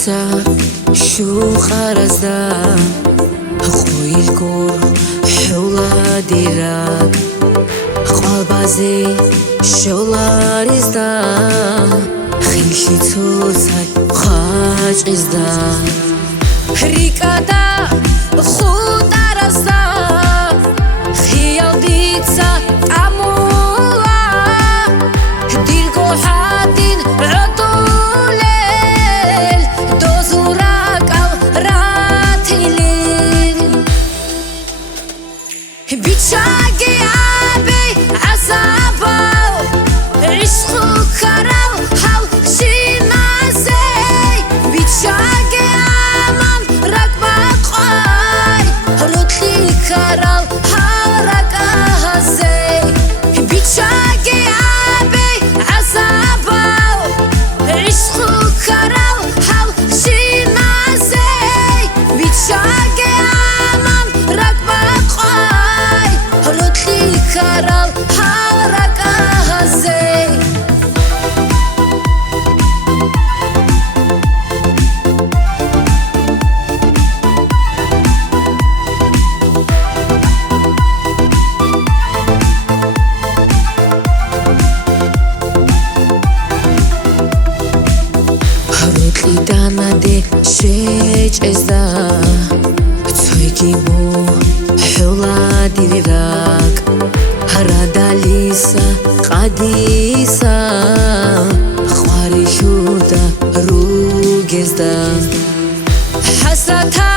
ისა შუხარაზდა ღვილგურ ჰევლადირაკ ყალბაზე შოლარიზდა ხილში ცოცარ ხაჭიზდა რიკადა ხუტარაზდა ხიალდიცა ამულა დილგო ჰადინ ოტულელ დოზურაკალ რათილილ ბიჩაგი აბი აზაბალ იშხუ ქარავ ჰალ შინაზე ბიჩაგი ამან რაკბა ყაი როთლი ქარავ ჰარაკაზე ბიჩაგი აბი აზაბალ იშხუ ქარავ ჰალ შინაზე ბიჩაგი ამან რაკბა ყაი როთლი ქარავ ჰარაკაზე დანადე შეჭესდა ცვიგი ჰევლადირაკ რადალისა ყადისა ხვარი შუდა რუგეზდა ჰასრათა